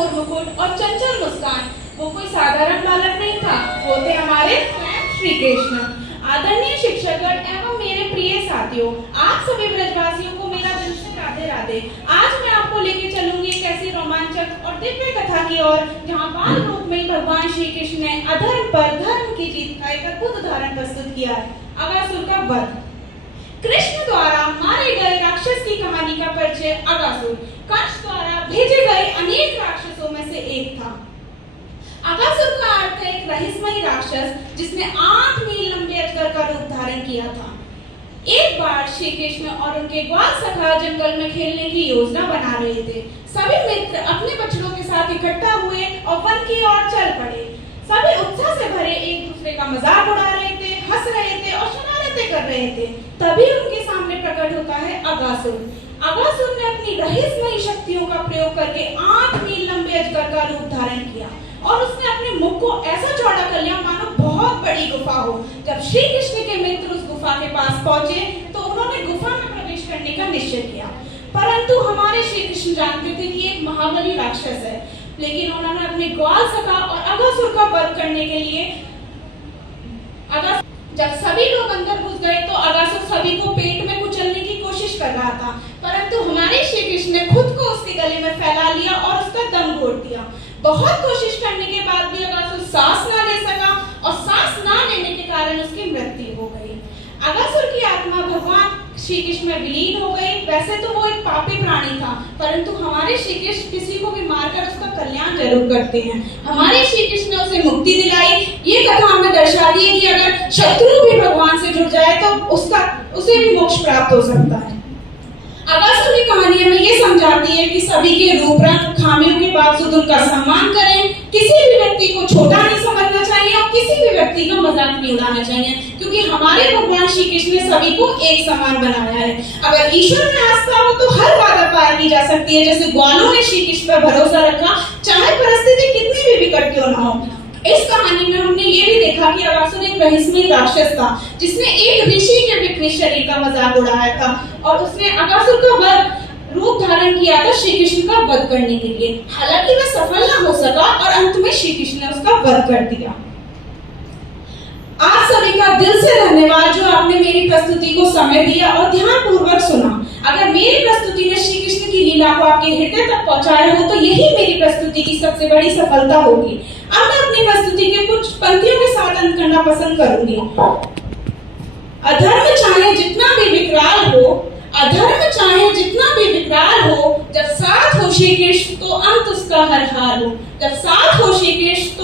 गोर मुकुट और चंचल मुस्कान। वो कोई साधारण बालक नहीं था, वो थे हमारे स्वयं श्री कृष्ण। आदरणीय शिक्षकगण एवं मेरे प्रिय साथियों, आप सभी ब्रजवासियों को मेरा दिल से राधे राधे। आज मैं आपको लेके चलूंगी एक ऐसी रोमांचक और दिव्य कथा की ओर जहाँ बाल रूप में भगवान श्री कृष्ण ने अधर्म पर धर्म की जीत का एक अद्भुत उदाहरण प्रस्तुत किया है, अगासुर का वध। कृष्ण द्वारा मारे गए राक्षस की कहानी का परिचय अगासुर कंस द्वारा भेजे गए अनेक राक्षसों में से एक था। अगासुर का अर्थ है एक रहस्यमयी राक्षस जिसने 8 मील लंबे अजगर का रूप धारण किया था। एक बार श्री कृष्ण और उनके ग्वाल सखा जंगल में खेलने की योजना बना रहे थे। सभी मित्र अपने बच्चों के साथ इकट्ठा हुए और वन की ओर चल पड़े। सभी उत्साह से भरे एक दूसरे का मजाक उड़ा रहे थे, हंस रहे थे और शरारतें कर रहे थे। तभी उनके सामने प्रकट होता है अगासुर। अगासुर ने अपनी रहस्यमयी शक्तियों का प्रयोग करके 8 मील लंबे अजगर का रूप धारण किया और उसने अपने मुख को ऐसा चौड़ा कर लिया मानो बहुत बड़ी गुफा हो। जब श्री कृष्ण के मित्र उस गुफा के पास पहुंचे तो उन्होंने गुफा में प्रवेश करने का निश्चय किया, परंतु हमारे श्री कृष्ण जानते थे कि एक महाबली राक्षस है, लेकिन उन्होंने अपने ग्वाल सखा और अगासुर का वध करने के लिए जब सभी लोग अंदर घुस गए तो अगासुर सभी को पेट में कुचलने की कोशिश कर रहा था, परंतु हमारे श्री कृष्ण ने खुद को उसके गले में फैला लिया और उसका दम घोट दिया। बहुत कोशिश करने के बाद भी अगासुर सांस ना ले सका और सांस ना लेने के कारण उसकी मृत्यु हो गई। अगासुर की आत्मा भगवान श्री कृष्ण में विलीन हो गई। वैसे तो वो एक पापी प्राणी था, परंतु हमारे श्री कृष्ण किसी को भी मारकर उसका कल्याण जरूर करते हैं। हमारे श्री कृष्ण ने उसे मुक्ति दिलाई। ये कथा हमें दर्शाती है कि अगर शत्रु भी भगवान से जुड़ जाए तो उसे भी मोक्ष प्राप्त हो सकता है। अगासुर की कहानी हमें ये समझाती है कि सभी के रूप रंग खामियों के बावजूद उनका सम्मान करें। किसी भी व्यक्ति को छोटा नहीं समझना चाहिए और किसी भी व्यक्ति का मजाक नहीं उड़ाना चाहिए, क्योंकि हमारे भगवान श्री कृष्ण ने सभी को एक समान बनाया है। अगर ईश्वर में आस्था हो तो हर बाधा पार की जा सकती है। जैसे ग्वालों ने श्री कृष्ण पर भरोसा रखा, चाहे परिस्थिति कितनी भी विकट क्यों न हो। इस कहानी में हमने ये भी देखा कि अगासुर एक रहस्यमयी राक्षस था जिसने एक ऋषि के विकृत शरीर का मजाक उड़ाया था और उसने अगासुर का वध रूप धारण किया था श्री कृष्ण का वध करने के लिए। हालांकि वह सफल न हो सका और अंत में श्री कृष्ण ने उसका वध कर दिया। आप सभी का दिल से धन्यवाद जो आपने मेरी प्रस्तुति को समय दिया और ध्यानपूर्वक सुना। अगर मेरी प्रस्तुति ने श्री कृष्ण की लीला को आपके हृदय तक पहुंचाया हो तो यही मेरी प्रस्तुति की सबसे बड़ी सफलता होगी। अब मैं अपनी प्रस्तुति के कुछ पंक्तियों के साथ अंत करना पसंद करूंगी। अधर्म चाहे जितना भी विकराल हो, अधर्म चाहे जितना भी विकराल हो, जब साथ हो श्री कृष्ण तो अंत उसका हर हाल हो। जब साथ हो श्री कृष्ण